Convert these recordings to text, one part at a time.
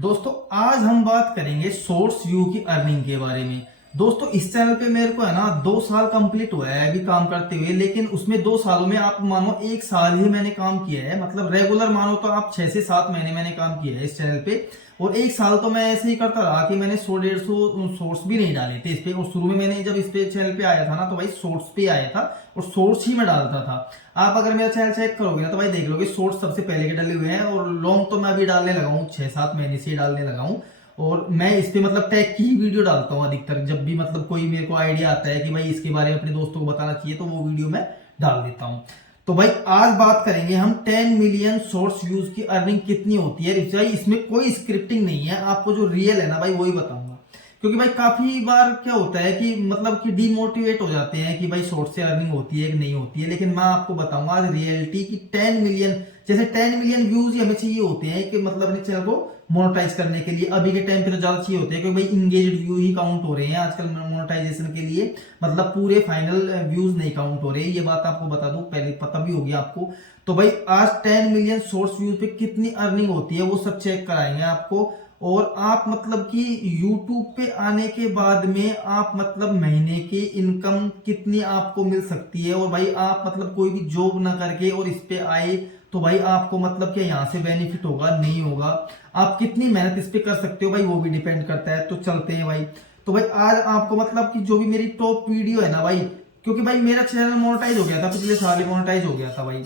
दोस्तों आज हम बात करेंगे सोर्स व्यू की अर्निंग के बारे में। दोस्तों इस चैनल पे मेरे को है ना 2 साल कंप्लीट हुआ है अभी काम करते हुए, लेकिन उसमें 2 सालों में आप मानो 1 साल ही मैंने काम किया है। मतलब रेगुलर मानो तो आप 6 से 7 महीने मैंने काम किया है इस चैनल पे, और 1 साल तो मैं ऐसे ही करता रहा कि मैंने 100-150 शॉर्ट्स भी नहीं डाले थे इस पे। और शुरू में मैंने जब इस पे चैनल पे आया था ना तो भाई शॉर्ट्स पे आया था और शॉर्ट्स ही मैं डालता था। आप अगर मेरा चैनल चेक करोगे ना तो भाई देख लोगे शॉर्ट्स सबसे पहले के डले हुए हैं, और लॉन्ग तो मैं अभी डालने लगा हूँ 6-7 महीने से ही डालने लगा हूँ। और मैं इस पे मतलब टैग की ही वीडियो डालता हूँ अधिकतर, जब भी मतलब कोई मेरे को आइडिया आता है कि भाई इसके बारे में अपने दोस्तों को बताना चाहिए तो वो वीडियो मैं डाल देता हूँ। तो भाई आज बात करेंगे हम 10 मिलियन शॉर्ट्स व्यूज की अर्निंग कितनी होती है। भाई इसमें कोई स्क्रिप्टिंग नहीं है, आपको जो रियल है ना भाई वही बताऊंगा। क्योंकि भाई काफी बार क्या होता है कि मतलब कि डिमोटिवेट हो जाते हैं कि भाई शॉर्ट से अर्निंग होती है कि नहीं होती है, लेकिन मैं आपको बताऊंगा आज रियलिटी की 10 मिलियन, जैसे 10 मिलियन व्यूज ही हमें चाहिए होते हैं कि मतलब अपने चैनल को मोनेटाइज करने के लिए। अभी के टाइम पे तो ज्यादा चाहिए होते हैं क्योंकि भाई इंगेज्ड व्यू ही काउंट हो रहे हैं आजकल मोनेटाइजेशन के लिए। मतलब पूरे फाइनल व्यूज नहीं काउंट हो रहे, ये बात आपको बता दूं, पहले पता भी होगी आपको। तो भाई आज 10 मिलियन सोर्स व्यूज पे कितनी अर्निंग होती है वो सब चेक कराएंगे आपको। और आप मतलब कि YouTube पे आने के बाद में आप मतलब महीने की इनकम कितनी आपको मिल सकती है। और भाई आप मतलब कोई भी जॉब ना करके और इस पे आए तो भाई आपको मतलब कि यहाँ से बेनिफिट होगा नहीं होगा, आप कितनी मेहनत इस पे कर सकते हो भाई वो भी डिपेंड करता है। तो चलते हैं भाई। तो भाई आज आपको मतलब कि जो भी मेरी टॉप वीडियो है ना भाई, क्योंकि भाई मेरा चैनल मोनेटाइज हो गया था, पिछले साल ही मोनेटाइज हो गया था भाई।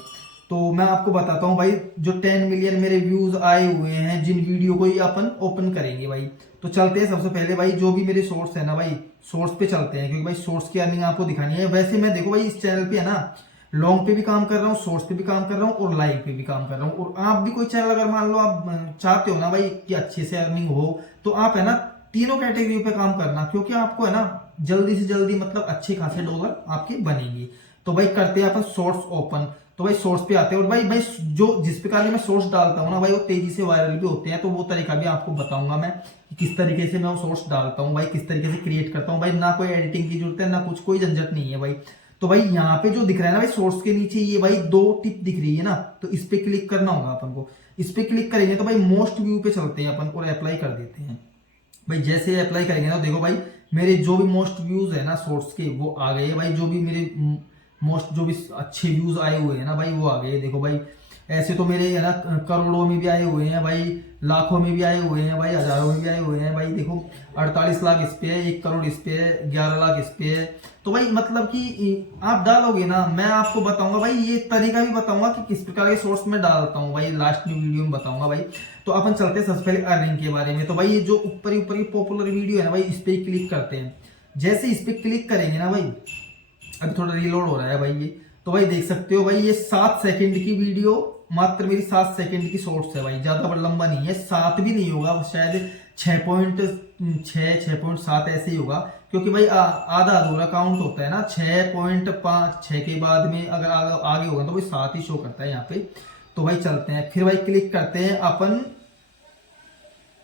तो मैं आपको बताता हूँ भाई जो 10 मिलियन मेरे व्यूज आए हुए हैं जिन वीडियो को ही अपन ओपन करेंगे भाई। तो चलते हैं सबसे पहले भाई जो भी मेरे सोर्स है ना भाई, सोर्स पे चलते हैं क्योंकि भाई सोर्स की अर्निंग आपको दिखानी है। वैसे मैं देखो भाई इस चैनल पे है ना लॉन्ग पे भी काम कर रहा हूँ, सोर्स पे भी काम कर रहा हूँ और लाइव पे भी काम कर रहा हूँ। और आप भी कोई चैनल अगर मान लो आप चाहते हो ना भाई कि अच्छे से अर्निंग हो, तो आप है ना तीनों कैटेगरी पे काम करना, क्योंकि आपको है ना जल्दी से जल्दी मतलब अच्छे खासे डॉलर आपके बनेंगे। तो भाई करते हैं अपन सोर्स ओपन। तो भाई सोर्स पे आते हैं और भाई भाई जो जिस प्रकार मैं सोर्स डालता हूँ ना भाई वो तेजी से वायरल भी होते हैं, तो वो तरीका भी आपको बताऊंगा मैं कि किस तरीके से मैं वो सोर्स डालता हूँ भाई, किस तरीके से क्रिएट करता हूँ भाई। ना कोई एडिटिंग की जरूरत है ना कुछ, कोई झंझट नहीं है भाई। तो भाई यहाँ पे जो दिख रहा है ना भाई सोर्स के नीचे ये भाई 2 टिप दिख रही है ना, तो इस पे क्लिक करना होगा अपन को। इस पे क्लिक करेंगे तो भाई मोस्ट व्यू पे चलते हैं अपन और अप्लाई कर देते हैं भाई। जैसे अप्लाई करेंगे ना देखो भाई मेरे जो भी मोस्ट व्यूज है ना शॉर्ट्स के वो आ गए भाई। जो भी मेरे मोस्ट जो भी अच्छे व्यूज आए हुए हैं ना भाई वो आ गए। देखो भाई ऐसे तो मेरे है ना करोड़ों में भी आए हुए हैं भाई, लाखों में भी आए हुए हैं भाई, हजारों में भी आए हुए हैं भाई। देखो 48 लाख इस पे है, 1 करोड़ इस पे है, 11 लाख इस पे है। तो भाई मतलब कि आप डालोगे ना, मैं आपको बताऊंगा भाई ये तरीका भी बताऊंगा कि किस प्रकार के सोर्स में डालता हूँ भाई, लास्ट में वीडियो में बताऊंगा भाई। तो अपन चलते हैं सबसे पहले अर्निंग के बारे में। तो भाई ये जो ऊपर ऊपर की पॉपुलर वीडियो है ना भाई इस पे क्लिक करते हैं। जैसे इस पे क्लिक करेंगे ना भाई, अभी थोड़ा रीलोड हो रहा है भाई ये, तो भाई देख सकते हो भाई ये 7 सेकंड की वीडियो, मात्र मेरी 7 सेकंड की शॉर्ट्स है भाई, ज्यादा बड़ा लंबा नहीं है, 7 भी नहीं होगा शायद 6.7 ऐसे ही होगा। क्योंकि भाई आधा अधूरा काउंट होता है ना, 6.5 6 के बाद में अगर आगे होगा तो भाई 7 ही शो करता है यहाँ पे। तो भाई चलते हैं फिर भाई क्लिक करते हैं अपन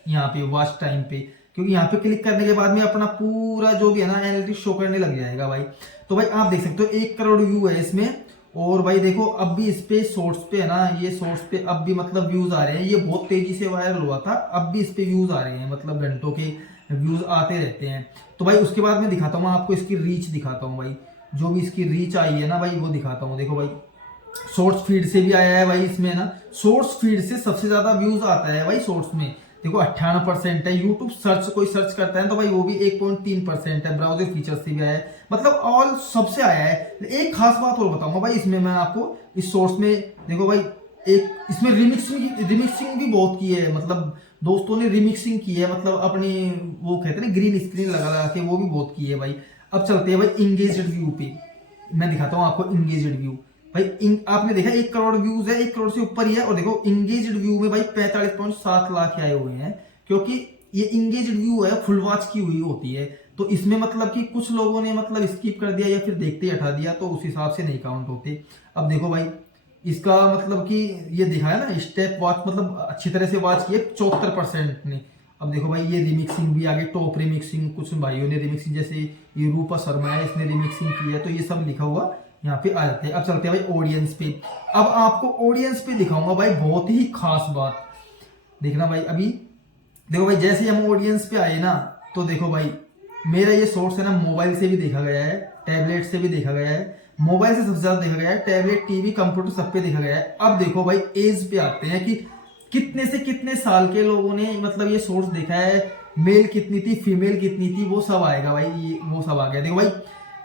यहाँ पे वॉच टाइम पे, क्योंकि यहाँ पे क्लिक करने के बाद में अपना पूरा जो भी है ना एनालिटिक्स शो करने लग जाएगा भाई। तो भाई आप देख सकते हो 1 करोड़ व्यू है इसमें। और भाई देखो अब भी इस पे सोर्स पे है ना, ये सोर्स पे अब भी मतलब व्यूज आ रहे हैं, ये बहुत तेजी से वायरल हुआ था, अब भी इस पे व्यूज आ रहे हैं, मतलब घंटों के व्यूज आते रहते हैं। तो भाई उसके बाद मैं दिखाता हूँ आपको इसकी रीच दिखाता हूँ भाई, जो भी इसकी रीच आई है ना भाई वो दिखाता हूँ। देखो भाई शॉर्ट्स फीड से भी आया है भाई इसमें ना, शॉर्ट्स फीड से सबसे ज्यादा व्यूज आता है भाई शॉर्ट्स में। देखो 98% है। यूट्यूब सर्च कोई सर्च करता है तो भाई वो भी 1.3% है। ब्राउजर फीचर से भी आया है, मतलब ऑल सबसे आया है। एक खास बात और बताऊंगा भाई इसमें मैं आपको, इस सोर्स में देखो भाई एक इसमें रिमिक्सिंग भी बहुत की है, मतलब दोस्तों ने रिमिक्सिंग की है, मतलब अपनी वो कहते हैं ना ग्रीन स्क्रीन लगा लगा के, वो भी बहुत की है भाई। अब चलते हैं भाई इंगेज्ड व्यू पे, मैं दिखाता हूँ आपको इंगेज्ड व्यू। भाई आपने देखा 1 करोड़ व्यूज है, 1 करोड़ से ऊपर ही है। और देखो इंगेज्ड व्यू में भाई 45.7 लाख आए हुए हैं, क्योंकि ये इंगेज्ड व्यू है फुल वॉच की हुई होती है। तो इसमें मतलब कि कुछ लोगों ने मतलब स्किप कर दिया या फिर देखते ही हटा दिया, तो उस हिसाब से नहीं काउंट होते। अब देखो भाई इसका मतलब कि ये दिखा है ना स्टेप वॉच, मतलब अच्छी तरह से वॉच किए 74% ने। अब देखो भाई ये रिमिक्सिंग भी आगे, टॉप रिमिक्सिंग कुछ भाइयों ने रिमिक्सिंग, जैसे ये रूपा शर्मा है इसने रिमिक्सिंग की है, तो ये सब लिखा हुआ यहाँ पे आ जाते हैं। अब चलते हैं भाई ऑडियंस पे। अब आपको ऑडियंस पे दिखाऊंगा भाई बहुत ही खास बात, देखना भाई। अभी देखो भाई जैसे ही हम ऑडियंस पे आए ना, तो देखो भाई मेरा ये सोर्स है ना, मोबाइल से भी देखा गया है, टैबलेट से भी देखा गया है, मोबाइल से सबसे ज्यादा देखा गया है, टैबलेट टीवी कंप्यूटर सब पे देखा गया है। अब देखो भाई एज पे आते हैं कि कितने से कितने साल के लोगों ने मतलब ये सोर्स देखा है, मेल कितनी थी फीमेल कितनी थी, वो सब आएगा भाई, ये वो सब आ गया। देखो भाई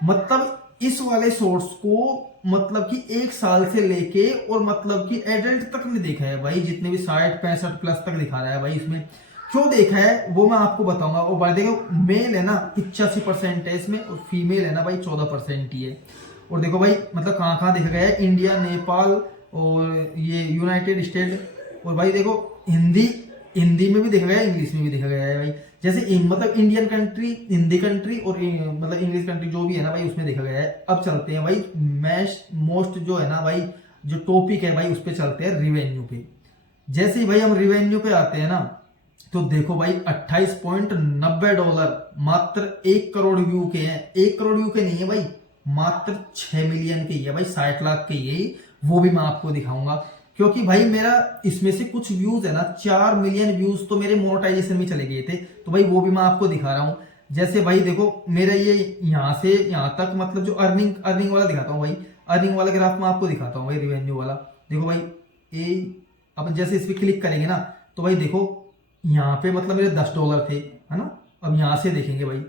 मतलब इस वाले सोर्स को मतलब कि 1 साल से लेके और मतलब कि एडल्ट तक ने देखा है भाई, जितने भी 60-65 प्लस तक दिखा रहा है भाई। इसमें क्यों देखा है वो मैं आपको बताऊंगा। और भाई देखो मेल है ना 85% है इसमें, और फीमेल है ना भाई 14% ही है। और देखो भाई मतलब कहाँ कहाँ देखा गया है, इंडिया, नेपाल और ये यूनाइटेड स्टेट। और भाई देखो हिंदी हिंदी में भी देखा गया है, इंग्लिश में भी देखा गया है भाई। जैसे मतलब इंडियन कंट्री, हिंदी कंट्री और मतलब इंग्लिश कंट्री जो भी है ना भाई उसमें देखा गया है। अब चलते हैं भाई मोस्ट जो है ना भाई, जो टॉपिक है भाई उस पर चलते हैं, रिवेन्यू पे। जैसे ही भाई हम रिवेन्यू पे आते हैं ना, तो देखो भाई $28.90 मात्र 1 करोड़ व्यू के हैं। 1 करोड़ व्यू के नहीं है भाई, मात्र 6 मिलियन के ही है भाई, 60 लाख के ही है। वो भी मैं आपको दिखाऊंगा, क्योंकि भाई मेरा इसमें से कुछ व्यूज है ना 4 मिलियन व्यूज तो मेरे मोनेटाइजेशन में चले गए थे, तो भाई वो भी मैं आपको दिखा रहा हूँ। जैसे भाई देखो मेरा ये यहाँ से यहाँ तक मतलब जो अर्निंग वाला दिखाता हूँ भाई, अर्निंग वाला ग्राफ मैं आपको दिखाता हूँ भाई, रिवेन्यू वाला। देखो भाई ये अपन जैसे इस पर क्लिक करेंगे ना, तो भाई देखो यहाँ पे मतलब मेरे $10 थे, है ना। अब यहाँ से देखेंगे भाई,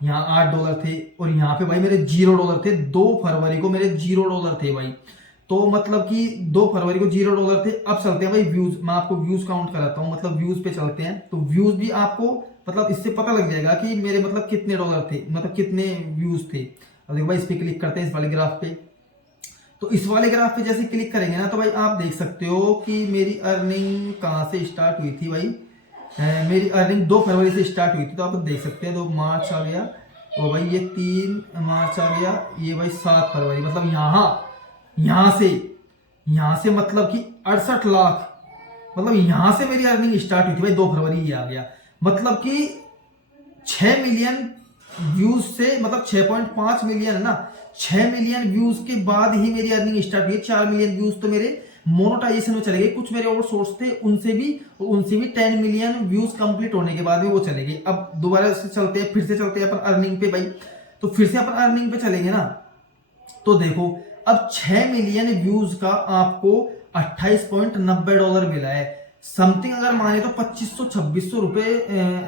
यहाँ $8 थे, और यहाँ पे भाई मेरे $0 थे। 2 फरवरी को मेरे $0 थे भाई, तो मतलब कि 2 फरवरी को $0 थे। अब चलते हैं भाई व्यूज, मैं आपको व्यूज काउंट कराता हूँ, मतलब व्यूज पे चलते हैं, तो व्यूज भी आपको मतलब इससे पता लग जाएगा कि मेरे मतलब कितने डॉलर थे, मतलब कितने व्यूज थे। अब देखो भाई इस पे क्लिक करते हैं, इस वाले ग्राफ पे। तो इस वाले ग्राफ पे जैसे क्लिक करेंगे ना, तो भाई आप देख सकते हो कि मेरी अर्निंग कहाँ से स्टार्ट हुई थी भाई। मेरी अर्निंग 2 फरवरी से स्टार्ट हुई थी, तो आप देख सकते हैं 2 मार्च आ गया, और भाई ये 3 मार्च आ गया, ये भाई 7 फरवरी, मतलब यहाँ से मतलब कि 68 लाख, मतलब यहाँ से मेरी अर्निंग स्टार्ट हुई थी भाई। 2 फरवरी ये आ गया, मतलब कि 6 मिलियन व्यूज से, मतलब 6.5 मिलियन है ना, 6 मिलियन व्यूज के बाद ही मेरी अर्निंग स्टार्ट हुई। 4 मिलियन व्यूज तो मेरे मोनेटाइजेशन में चले गए, कुछ मेरे और सोर्स थे उनसे भी 10 मिलियन व्यूज कंप्लीट होने के बाद भी वो चले गए। अब दोबारा से चलते हैं, फिर से चलते हैं अपन अर्निंग पे भाई। तो फिर से अपन अर्निंग पे चलेंगे ना, तो देखो अब 6 मिलियन व्यूज का आपको $28.90 मिला है। समथिंग अगर माने तो 2500-2600 रुपए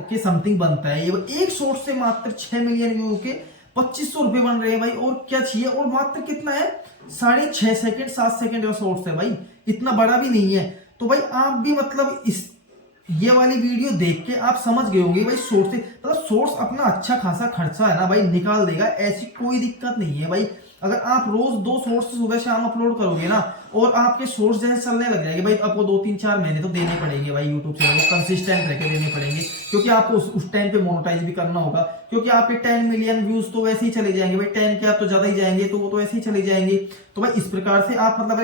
के समथिंग बनता है ये एक सोर्स से। मात्र 6 मिलियन व्यू के 2500 रुपए बन रहे हैं भाई, और क्या चाहिए। और मात्र कितना है, 6.5 सेकंड 7 सेकंड का सोर्स है भाई, इतना बड़ा भी नहीं है। तो भाई आप भी मतलब इस ये वाली वीडियो देख के आप समझ गए होंगे भाई, सोर्स से मतलब सोर्स अपना अच्छा खासा खर्चा है ना भाई निकाल देगा, ऐसी कोई दिक्कत नहीं है भाई। अगर आप रोज 2 सोर्स सुबह शाम अपलोड करोगे ना, और आपके सोर्स जैसे चलने लग जाएंगे भाई, आपको 2-3-4 महीने तो देने पड़ेंगे भाई यूट्यूब चैनल को, कंसिस्टेंट रहकर देने पड़ेंगे, क्योंकि आपको उस टाइम पे मोनेटाइज भी करना होगा। क्योंकि आपके 10 मिलियन व्यूज तो वैसे ही चले जाएंगे भाई, 10 के आप तो ज्यादा ही जाएंगे, तो वो तो ऐसे ही चले जाएंगे। तो भाई इस प्रकार से आप मतलब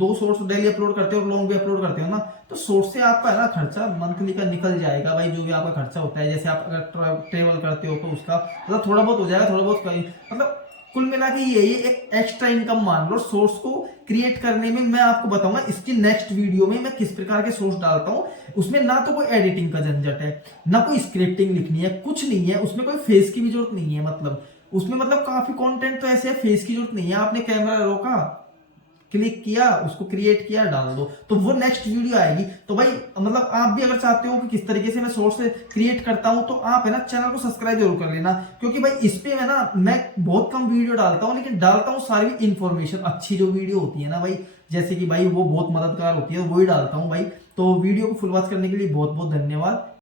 2 सोर्स डेली अपलोड करते हो और लॉन्ग भी अपलोड करते हो ना, तो सोर्स से आपका है ना खर्चा मंथली का निकल जाएगा भाई, जो भी आपका खर्चा होता है। जैसे आप अगर ट्रेवल करते हो तो उसका मतलब थोड़ा बहुत हो जाएगा, थोड़ा बहुत मतलब कुल मिला के ये एक एक्स्ट्रा इनकम मान लो। सोर्स को क्रिएट करने में मैं आपको बताऊंगा इसकी नेक्स्ट वीडियो में, मैं किस प्रकार के सोर्स डालता हूं। उसमें ना तो कोई एडिटिंग का झंझट है, ना कोई स्क्रिप्टिंग लिखनी है, कुछ नहीं है उसमें, कोई फेस की भी जरूरत नहीं है। मतलब उसमें मतलब काफी कंटेंट तो ऐसे है, फेस की जरूरत नहीं है। आपने कैमरा रोका, क्लिक किया, उसको क्रिएट किया, डाल दो, तो वो नेक्स्ट वीडियो आएगी। तो भाई मतलब आप भी अगर चाहते हो कि किस तरीके से मैं सोर्स क्रिएट करता हूं, तो आप है ना चैनल को सब्सक्राइब जरूर कर लेना, क्योंकि भाई इस पे है ना मैं बहुत कम वीडियो डालता हूं, लेकिन डालता हूं सारी इन्फॉर्मेशन। अच्छी जो वीडियो होती है ना भाई, जैसे कि भाई वो बहुत मददगार होती है, वही डालता हूं भाई। तो वीडियो को फुल वॉच करने के लिए बहुत बहुत धन्यवाद।